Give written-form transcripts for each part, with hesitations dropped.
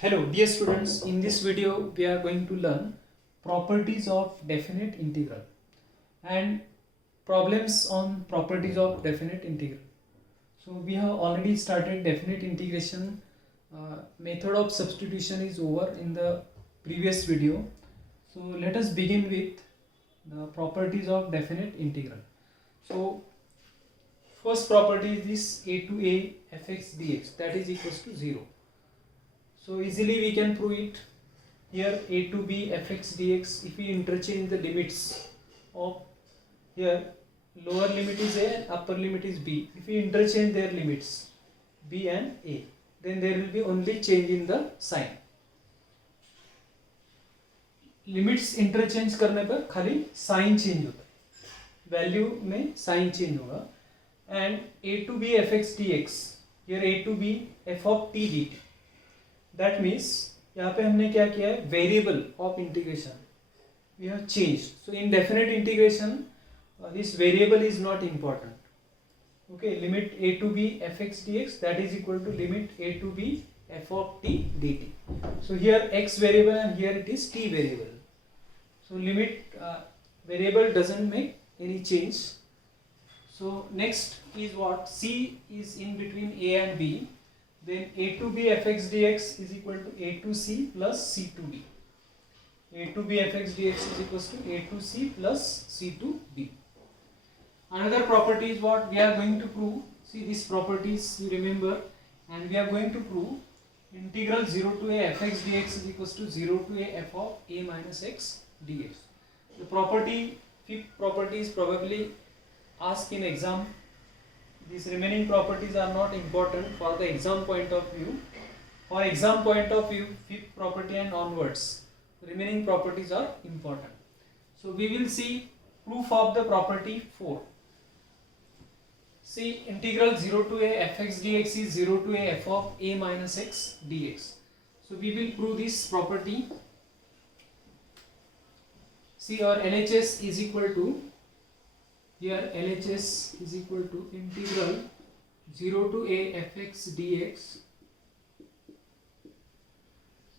Hello dear students, in this video we are going to learn properties of definite integral and problems on properties of definite integral. So we have already started definite integration. Method of substitution is over in the previous video. So let us begin with the properties of definite integral. So first property is this a to a fx dx, that is equals to 0. So easily we can prove it. Here a to b fx dx, if we interchange the limits of, here lower limit is a and upper limit is b, if we interchange their limits b and a, then there will be only change in the sign. Limits interchange करने पर खाली sign change होता है, value में sign change होगा. And a to b fx dx, here a to b f of t dt, that means यहाँ पे हमने क्या किया है, variable of integration we have changed. So in definite integration this variable is not important. Okay, limit a to b fx dx that is equal to limit a to b f of t dt. So here x variable and here it is t variable. So limit variable doesn't make any change. So next is what, c is in between a and b. Then a to b fx dx is equal to a to c plus c to d. A to b fx dx is equals to a to c plus c to d. Another property is what we are going to prove. See these properties you remember, and we are going to prove integral 0 to a fx dx is equals to 0 to a f of a minus x dx. The property, fifth property is probably asked in exam. These remaining properties are not important for the exam point of view. For exam point of view, fifth property and onwards, remaining properties are important. So we will see proof of the property 4. See, integral 0 to a fx dx is 0 to a f of a minus x dx. So we will prove this property. See, our LHS is equal to, here LHS is equal to integral 0 to a fx dx.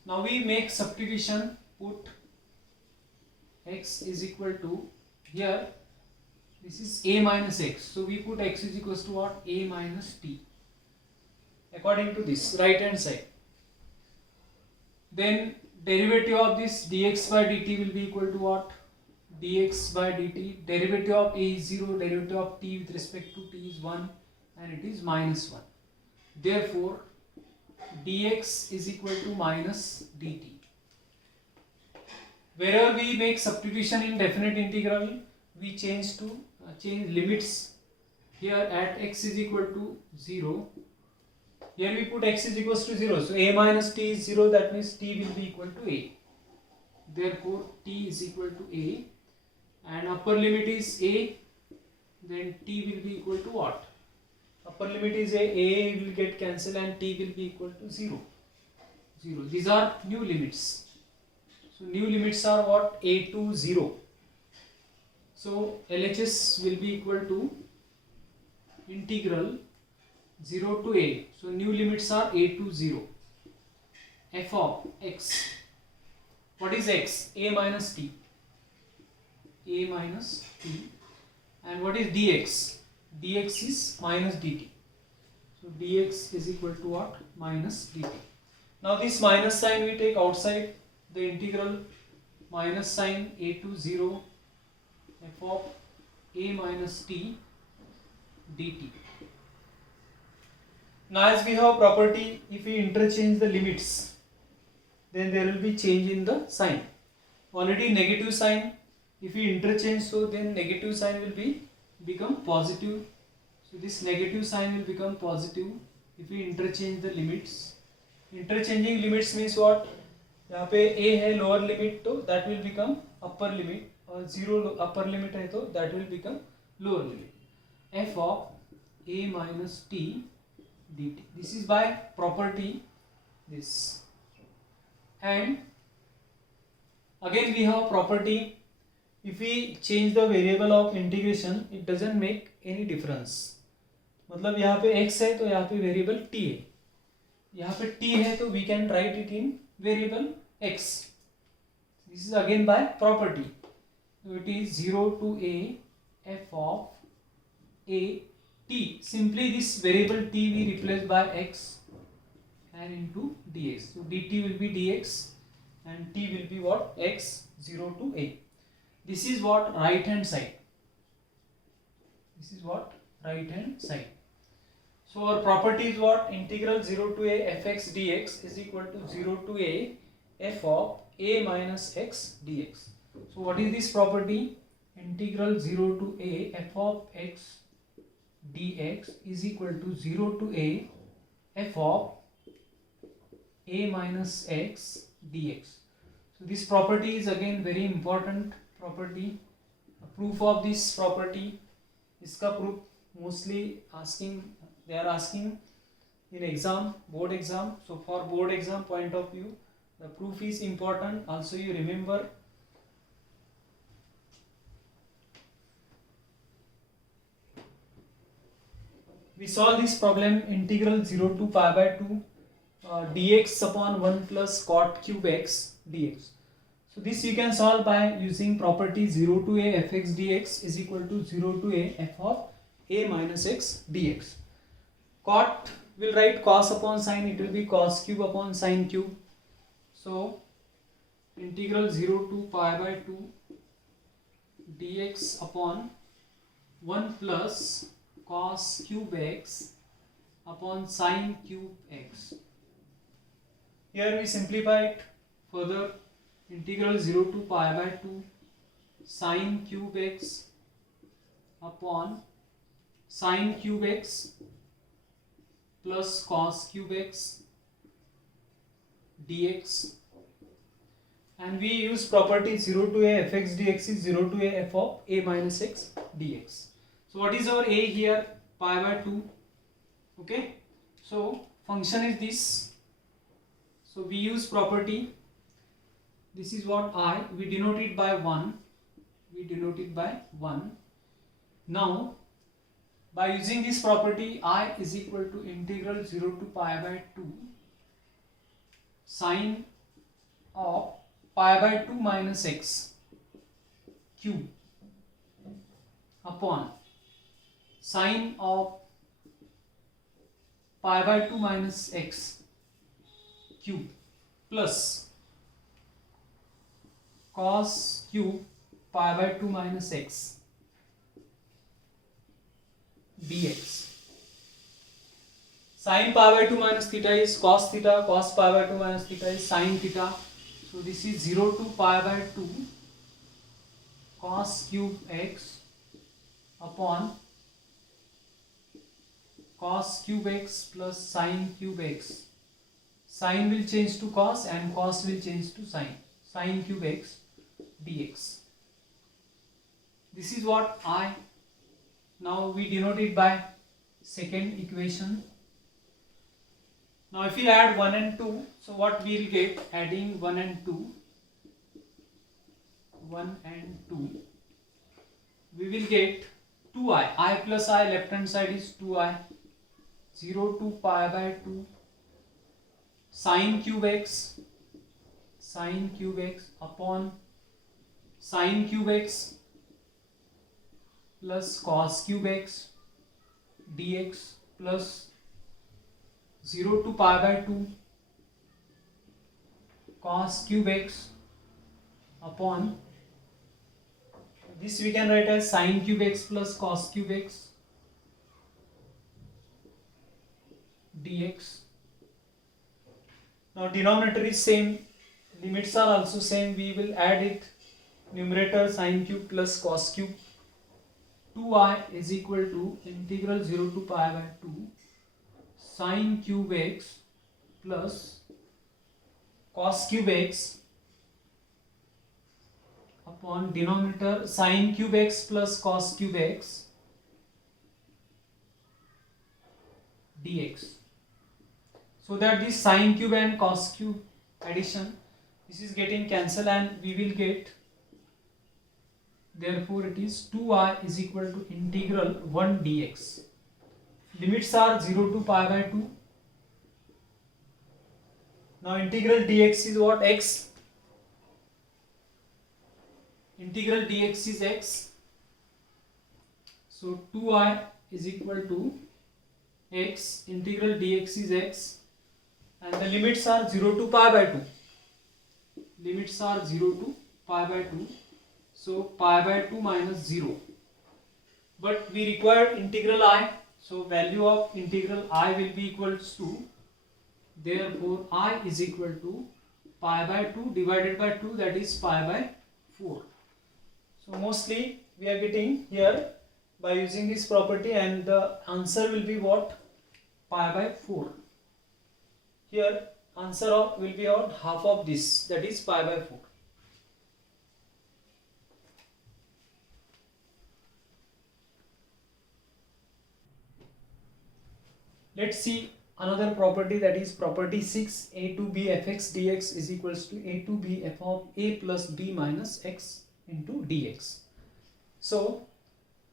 Now we make substitution, put x is equal to, here this is a minus x, so we put x is equals to what, a minus t, according to this right hand side. Then derivative of this dx by dt will be equal to what, dx by dt, derivative of a is 0, derivative of t with respect to t is 1, and it is minus 1. Therefore dx is equal to minus dt. Wherever we make substitution in definite integral, we change to change limits. Here at x is equal to 0, here we put x is equals to 0, so a minus t is 0, that means t will be equal to a. Therefore t is equal to a, and upper limit is a, then t will be equal to what, upper limit is a will get cancelled and t will be equal to 0. These are new limits. So new limits are what, a to 0. So LHS will be equal to integral 0 to a, so new limits are a to 0, f of x, what is x, a minus t, and what is dx, dx is minus dt, so dx is equal to what, minus dt. Now this minus sign we take outside the integral, minus sign a to 0 f of a minus t dt. Now as we have property, if we interchange the limits, then there will be change in the sign. Already negative sign, if we interchange, so then negative sign will become positive. So this negative sign will become positive if we interchange the limits. Interchanging limits means what, यहाँ पे a है lower limit, तो that will become upper limit, और 0 upper limit है तो that will become lower limit. f of a minus t dt. This is by property this. And again we have property, if we change the variable of integration, it doesn't make any difference. मतलब यहाँ पे x है तो यहाँ पे variable t है. यहाँ पे t है तो we can write it in variable x. This is again by property. So it is 0 to a f of a t. Simply this variable t we replace by x and into dx. So dt will be dx and t will be what? X 0 to a. This is what? Right hand side. This is what? Right hand side. So our property is what? Integral 0 to a fx dx is equal to 0 to a f of a minus x dx. So what is this property? Integral 0 to a f of x dx is equal to 0 to a f of a minus x dx. So this property is again very important property. A proof of this property, iska proof mostly they are asking in exam, board exam. So for board exam point of view, the proof is important. Also you remember we solve this problem integral 0 to pi by 2 dx upon 1 plus cot cube x dx. So this you can solve by using property 0 to a fx dx is equal to 0 to a f of a minus x dx. Cot will write cos upon sin, it will be cos cube upon sin cube. So integral 0 to pi by 2 dx upon 1 plus cos cube x upon sin cube x. Here we simplify it further. Integral 0 to pi by 2 sin cube x upon sin cube x plus cos cube x dx, and we use property 0 to a fx dx is 0 to a f of a minus x dx. So what is our a here? Pi by 2. Okay, so function is this. So we use property, this is what I, we denote it by 1, we denote it by 1. Now by using this property, I is equal to integral 0 to pi by 2 sine of pi by 2 minus x cube upon sine of pi by 2 minus x cube plus cos cube pi by 2 minus x dx. Sin pi by 2 minus theta is cos theta, cos pi by 2 minus theta is sin theta. So this is 0 to pi by 2 cos cube x upon cos cube x plus sin cube x. Sin will change to cos and cos will change to sin. Sin cube x dx. This is what I. Now we denote it by second equation. Now if we add 1 and 2, so what we will get adding 1 and 2, 1 and 2, we will get 2i, I plus I, left hand side is 2i, 0 to pi by 2 sin cube x upon sin cube x plus cos cube x dx plus 0 to pi by 2 cos cube x upon this we can write as sin cube x plus cos cube x dx. Now denominator is same, limits are also same, we will add it, numerator sin cube plus cos cube, 2i is equal to integral 0 to pi by 2 sin cube x plus cos cube x upon denominator sin cube x plus cos cube x dx. So that this sin cube and cos cube addition, this is getting cancelled and we will get, therefore it is 2i is equal to integral 1 dx. Limits are 0 to pi by 2 Now integral dx is what? X. Integral dx is x. So 2I is equal to x. Integral dx is x. And the limits are 0 to pi by 2. Limits are 0 to pi by 2. So pi by 2 minus 0. But we require integral I. So value of integral I will be equals to, therefore I is equal to pi by 2 divided by 2, that is pi by 4. So mostly we are getting here by using this property, and the answer will be what? Pi by 4. Here answer will be on half of this, that is pi by 4. Let's see another property, that is property 6. A to b fx dx is equals to a to b f of a plus b minus x into dx. So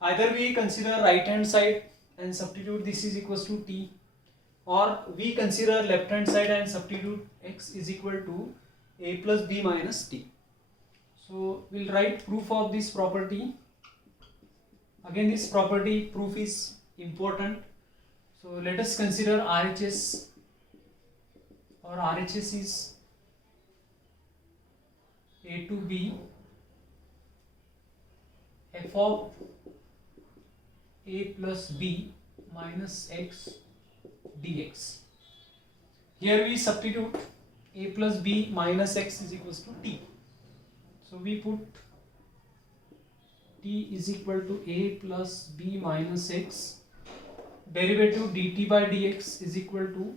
either we consider right hand side and substitute this is equals to t, or we consider left hand side and substitute x is equal to a plus b minus t. So we'll write proof of this property. Again, this property proof is important. So let us consider RHS, or RHS is a to b f of a plus b minus x dx. Here we substitute a plus b minus x is equals to t. So we put t is equal to a plus b minus x. Derivative dt by dx is equal to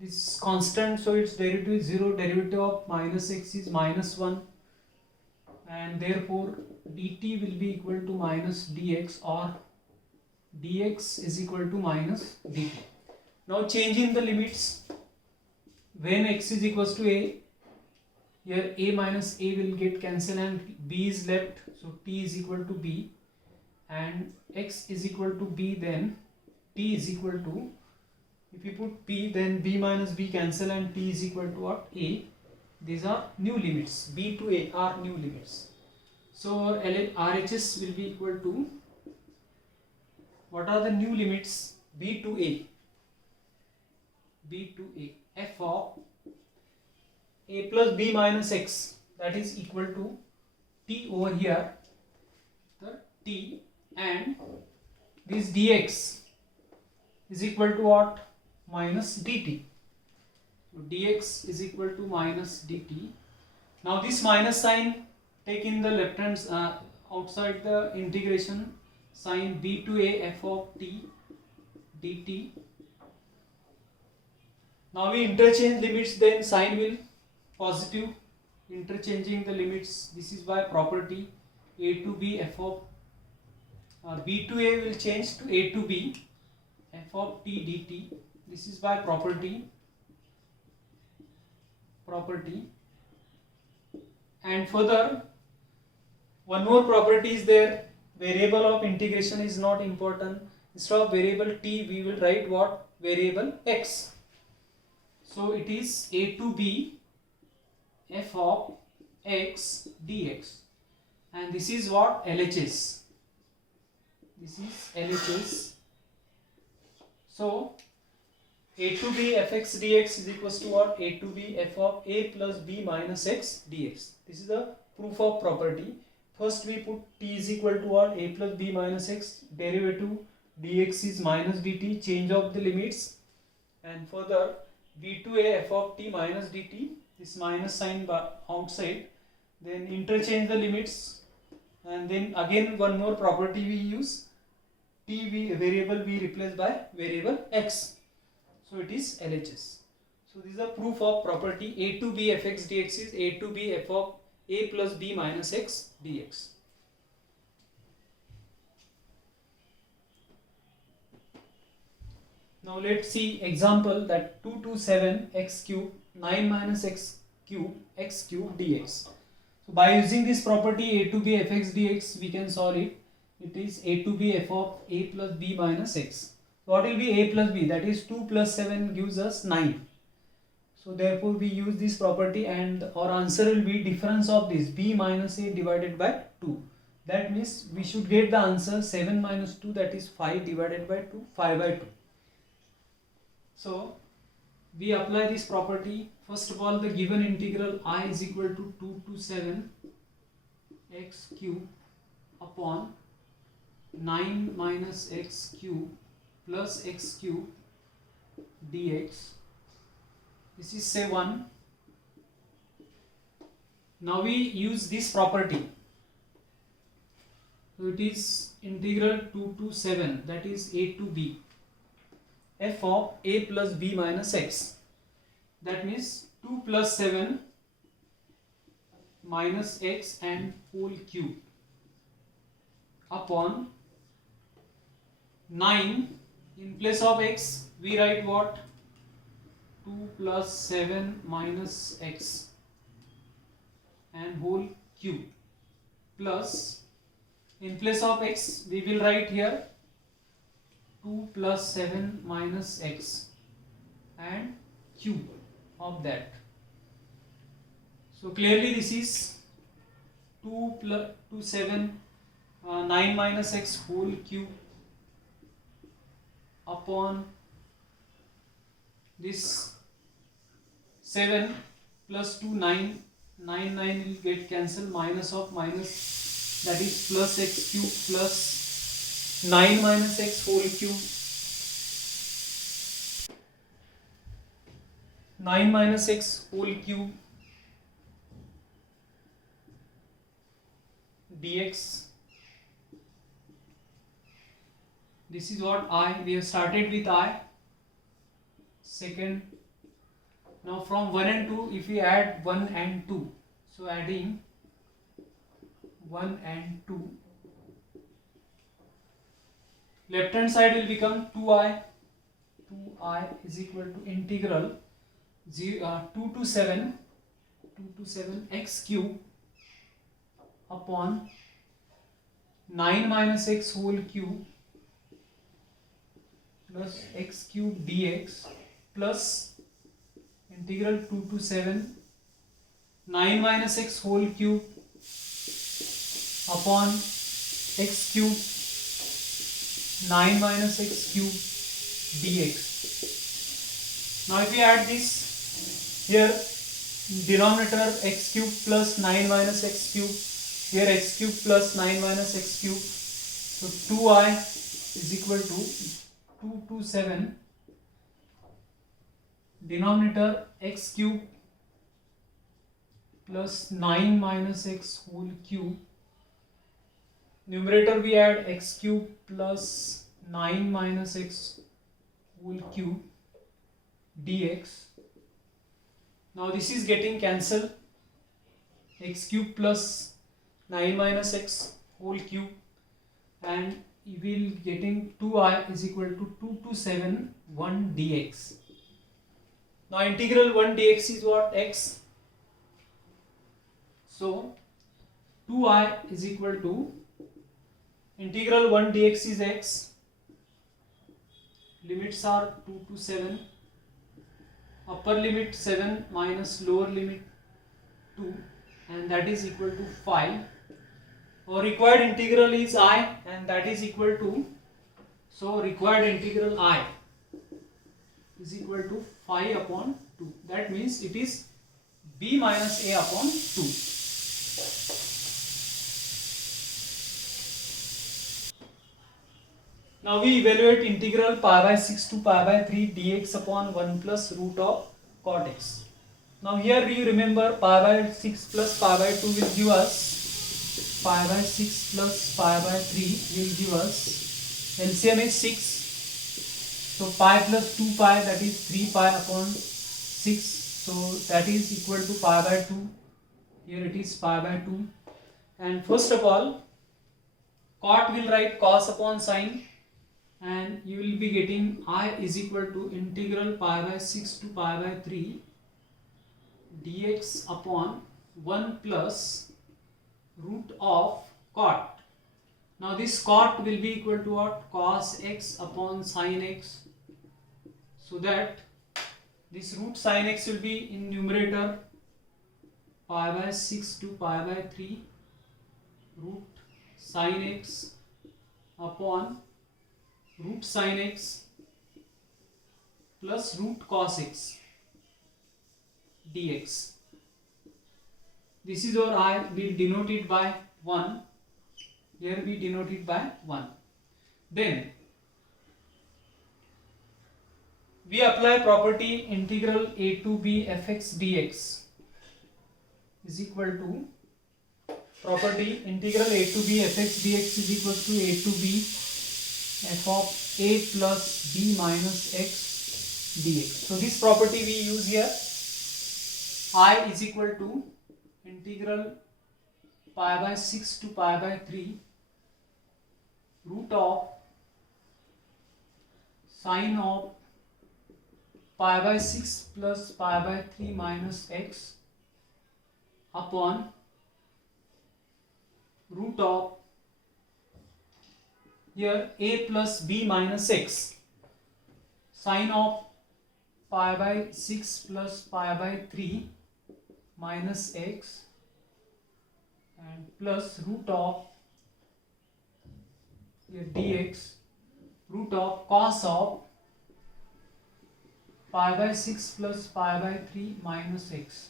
this constant, so its derivative is 0. Derivative of minus x is minus 1, and therefore dt will be equal to minus dx, or dx is equal to minus dt. Now change in the limits. When x is equals to a, here a minus a will get cancelled and b is left, so t is equal to b, and x is equal to b, then t is equal to, if you put p, then b minus b cancel and t is equal to what? A. These are new limits. B to a are new limits. So RHS will be equal to, what are the new limits? B to a. B to a. F of a plus b minus x, that is equal to t over here, the t, and this dx is equal to what? Minus dt. So dx is equal to minus dt. Now this minus sign take in the left hand outside the integration sign, b to a f of t dt. Now we interchange limits, then sign will positive. Interchanging the limits, this is by property a to b f of b to a will change to a to b f of t dt. This is by property. And further, one more property is there. Variable of integration is not important. Instead of variable t, we will write what? Variable x. So it is a to b f of x dx, and this is what? LHS. This is LHS. So a to b fx dx is equals to what? A to b f of a plus b minus x dx. This is the proof of property. First we put t is equal to what? A plus b minus x. Derivative dx is minus dt. Change of the limits, and further b to a f of t minus dt. This minus sign by outside. Then interchange the limits, and then again one more property we use. Variable we replace by variable x. So it is LHS. So this is a proof of property a to b fx dx is a to b f of a plus b minus x dx. Now let's see example, that 2 to 7 x cube 9 minus x cube dx. So by using this property a to b fx dx, we can solve it. It is a to b f of a plus b minus x. What will be a plus b? That is 2 plus 7 gives us 9. So therefore we use this property and our answer will be difference of this b minus a divided by 2. That means we should get the answer 7 minus 2, that is 5 divided by 2, 5 by 2. So we apply this property. First of all, the given integral I is equal to 2 to 7 x cube upon 9 minus x cube plus x cube dx. This is say 1. Now we use this property. So it is integral 2 to 7, that is a to b, f of a plus b minus x. That means 2 plus 7 minus x and whole cube upon 9. In place of x we write what? 2 plus 7 minus x and whole cube, plus in place of x we will write here 2 plus 7 minus x and cube of that. So clearly this is 2 plus 2 7 9 minus x whole cube upon this 7 plus 2 9 9 will get cancelled, minus of minus, that is plus x cube plus 9 minus x whole cube, 9 minus x whole cube dx. This is what I, we have started with I. Second, now from 1 and 2 if we add 1 and 2, so adding 1 and 2, left hand side will become 2i. 2i is equal to integral 2 to 7 x cube upon 9 minus x whole cube plus x cube dx plus integral 2 to 7 9 minus x whole cube upon x cube 9 minus x cube dx. Now if we add this here, denominator x cube plus 9 minus x cube, here x cube plus 9 minus x cube, so 2i is equal to 2 to 7 denominator x cube plus 9 minus x whole cube, numerator we add x cube plus 9 minus x whole cube dx. Now this is getting cancelled, x cube plus 9 minus x whole cube, and we will getting 2i is equal to 2 to 7 1 dx. Now integral 1 dx is what? X. So 2i is equal to integral 1 dx is x, limits are 2 to 7, upper limit 7 minus lower limit 2, and that is equal to 5. Our required integral is I, and that is equal to, so required integral I is equal to 5 upon 2. That means it is b minus a upon 2. Now we evaluate integral pi by 6 to pi by 3 dx upon 1 plus root of cot x. Now here you remember pi by 6 plus pi by 2 will give us pi by 6 plus pi by 3 will give us LCM is 6. So pi plus 2 pi, that is 3 pi upon 6. So that is equal to pi by 2. Here it is pi by 2. And first of all, cot will write cos upon sine, and you will be getting I is equal to integral pi by 6 to pi by 3 dx upon 1 plus root of cot. Now this cot will be equal to what? Cos x upon sin x. So that this root sin x will be in numerator pi by 6 to pi by 3 root sin x upon root sin x plus root cos x dx. This is our I, we denote it by 1. Here we denote it by 1. Then we apply property integral a to b fx dx is equal to property integral a to b fx dx is equal to a to b f of a plus b minus x dx. So this property we use here. I is equal to integral pi by 6 to pi by 3 root of sine of pi by 6 plus pi by 3 minus x upon root of here a plus b minus x sine of pi by 6 plus pi by 3 minus x and plus root of here dx root of cos of pi by 6 plus pi by 3 minus x.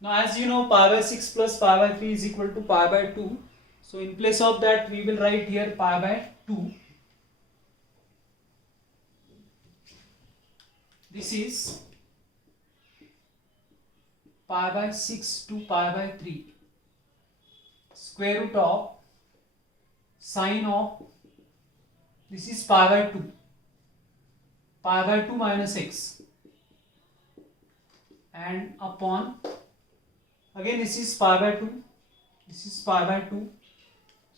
Now as you know, pi by 6 plus pi by 3 is equal to pi by 2. So in place of that we will write here pi by 2. This is pi by 6 to pi by 3 square root of sine of this is pi by 2 minus x and upon again this is pi by 2, this is pi by 2,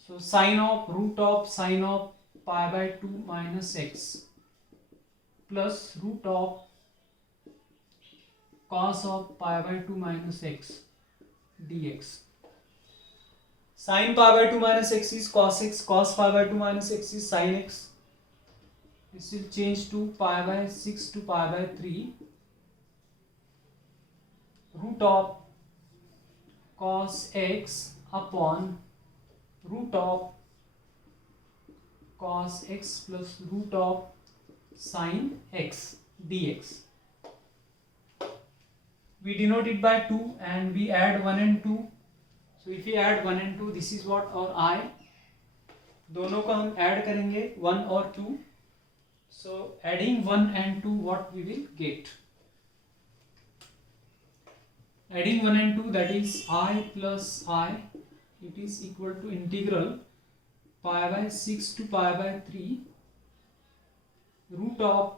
so sine of root of sine of pi by 2 minus x plus root of cos of pi by 2 minus x dx. Sin pi by 2 minus x is cos x, cos pi by 2 minus x is sin x. This will change to pi by 6 to pi by 3 root of cos x upon root of cos x plus root of sin x dx. We denote it by 2 and we add 1 and 2. So if we add 1 and 2, this is what our I. दोनों को हम add करेंगे 1 और 2. So adding 1 and 2, what we will get? Adding 1 and 2, that is I plus I. It is equal to integral pi by 6 to pi by 3 root of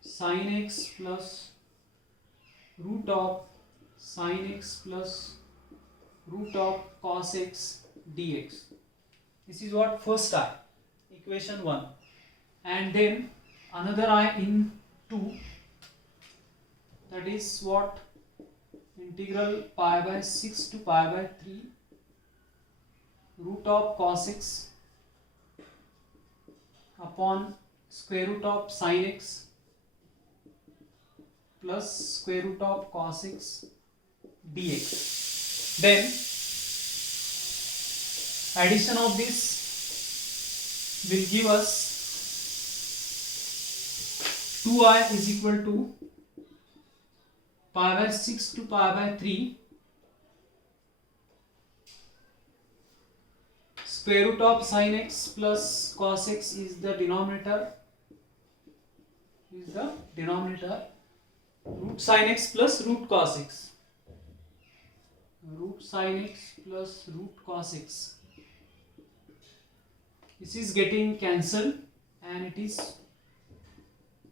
sin x plus root of sin x plus root of cos x dx. This is what first I, equation 1, and then another I in 2, that is what integral pi by 6 to pi by 3 root of cos x upon square root of sin x plus square root of cos x dx. Then addition of this will give us 2i is equal to pi by 6 to pi by 3 square root of sin x plus cos x is the denominator, root sin x plus root cos x, root sin x plus root cos x. This is getting cancelled and it is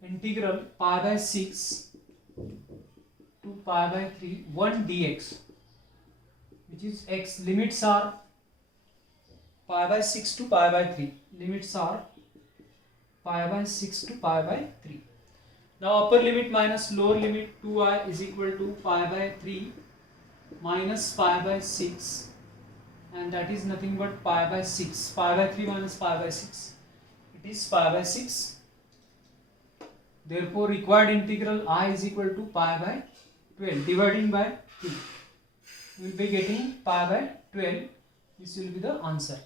integral pi by 6 to pi by 3 1 dx, which is x. Limits are pi by 6 to pi by 3. Limits are pi by 6 to pi by 3. Now upper limit minus lower limit 2i is equal to pi by 3 minus pi by 6, and that is nothing but pi by 6. Pi by 3 minus pi by 6, it is pi by 6. Therefore required integral I is equal to pi by 12 dividing by 2. We will be getting pi by 12. This will be the answer.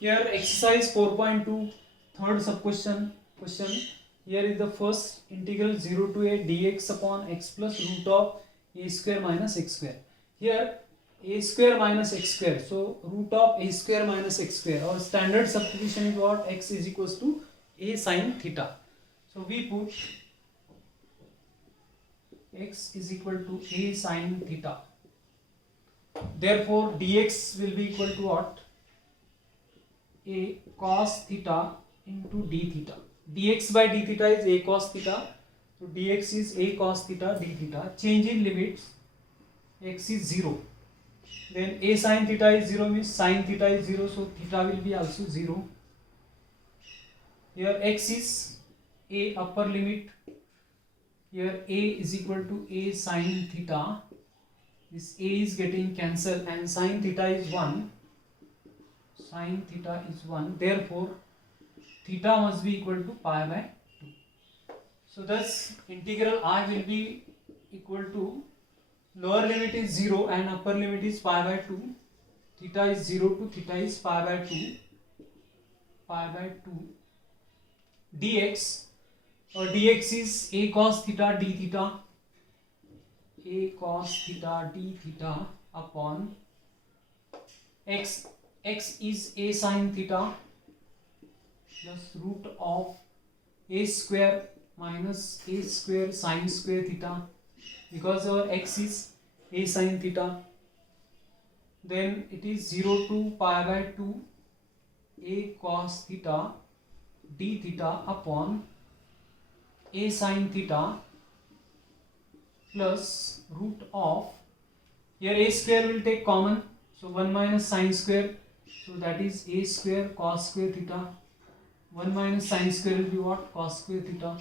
Here exercise 4.2 third sub question. Here is the first integral 0 to a dx upon x plus root of a square minus x square. Here a square minus x square. So root of a square minus x square. Our standard substitution is what? X is equals to a sin theta. So we put x is equal to a sin theta. Therefore dx will be equal to what? A cos theta into d theta. Dx by d theta is a cos theta. So dx is a cos theta d theta. Change in limits. X is 0. Then a sin theta is 0 means sin theta is 0. So theta will be also 0. Here x is a upper limit. Here a is equal to a sin theta. This a is getting cancelled and sin theta is 1. Sin theta is 1. Therefore theta must be equal to pi by 2. So thus integral I will be equal to, lower limit is 0 and upper limit is pi by 2. Theta is 0 to theta is pi by 2. Pi by 2 dx, or dx is a cos theta d theta. A cos theta d theta upon x. X is a sin theta plus root of a square minus a square sin square theta, because our x is a sin theta. Then it is 0 to pi by 2 a cos theta d theta upon a sin theta plus root of, here a square will take common, so 1 minus sin square, so that is a square cos square theta. 1 minus sin square will be what? Cos square theta.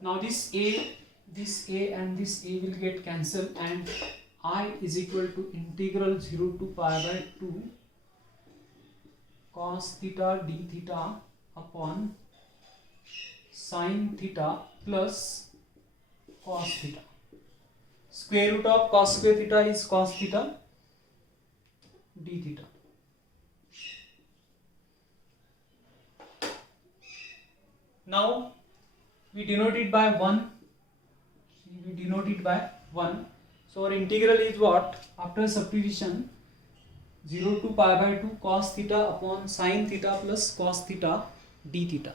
Now this a and this a will get cancelled and I is equal to integral 0 to pi by 2 cos theta d theta upon sin theta plus cos theta. Square root of cos square theta is cos theta d theta. Now we denote it by 1. We denote it by 1. So our integral is what? After substitution, 0 to pi by 2 cos theta upon sin theta plus cos theta d theta.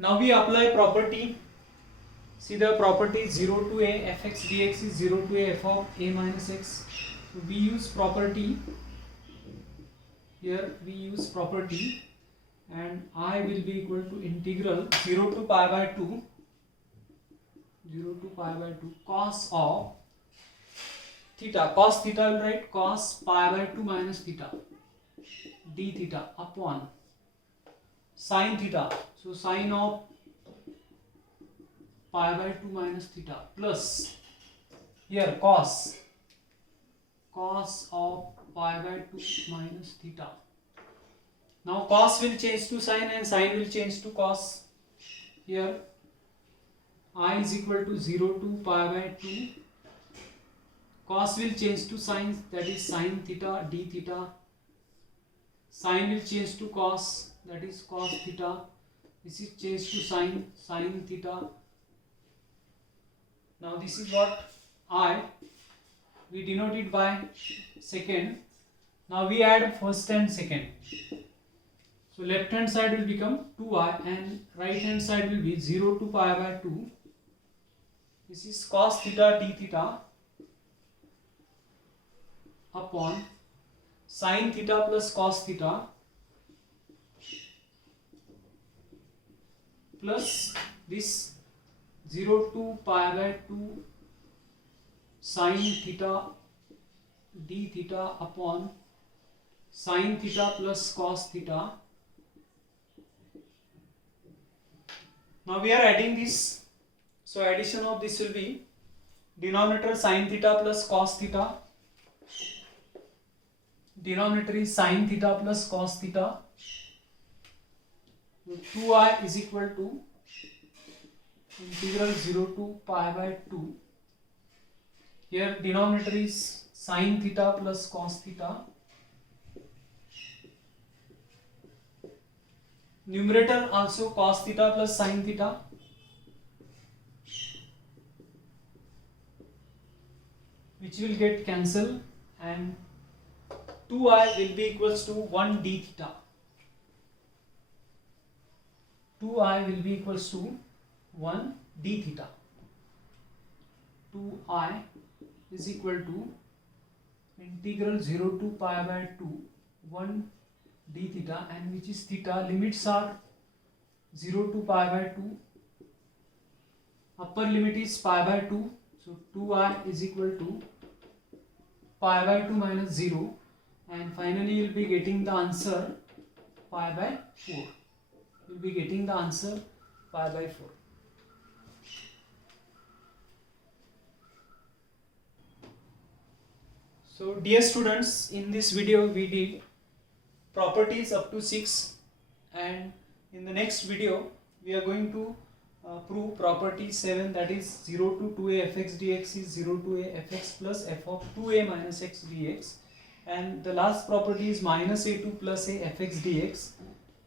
Now we apply property. See the property 0 to a fx dx is 0 to a f of a minus x. So we use property. Here we use property and I will be equal to integral 0 to pi by 2 cos of theta. Cos theta will write cos pi by 2 minus theta d theta upon sin theta. So sin of pi by 2 minus theta plus here cos of pi by 2 minus theta. Now cos will change to sin and sin will change to cos. Here I is equal to 0 to pi by 2. Cos will change to sin, that is sin theta d theta. Sin will change to cos, that is cos theta. This is changed to sin theta. Now this is what I. We denote it by second. Now we add first and second. So left hand side will become 2i and right hand side will be 0 to pi by 2. This is cos theta d theta upon sin theta plus cos theta plus this 0 to pi by 2 sin theta d theta upon sin theta plus cos theta Now we are adding this. So addition of this will be denominator sin theta plus cos theta. Denominator is sin theta plus cos theta. 2I is equal to integral 0 to pi by 2. Here denominator is sin theta plus cos theta. Numerator also cos theta plus sin theta. Which will get cancelled, and 2I will be equals to 1 d theta. 2I will be equals to 1 d theta. 2I is equal to integral 0 to pi by 2 1 d theta, and which is theta, limits are 0 to pi by 2, upper limit is pi by 2, so 2I is equal to pi by 2 minus 0, and finally you will be getting the answer pi by 4. You will be getting the answer pi by 4. So dear students, in this video we did properties up to 6, and in the next video we are going to prove property 7, that is 0 to 2a fx dx is 0 to a fx plus f of 2a minus x dx, and the last property is minus a2 plus a fx dx,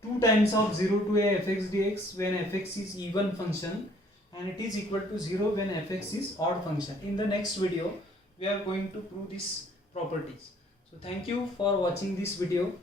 2 times of 0 to a fx dx when fx is even function, and it is equal to 0 when fx is odd function. In the next video we are going to prove these properties. So thank you for watching this video.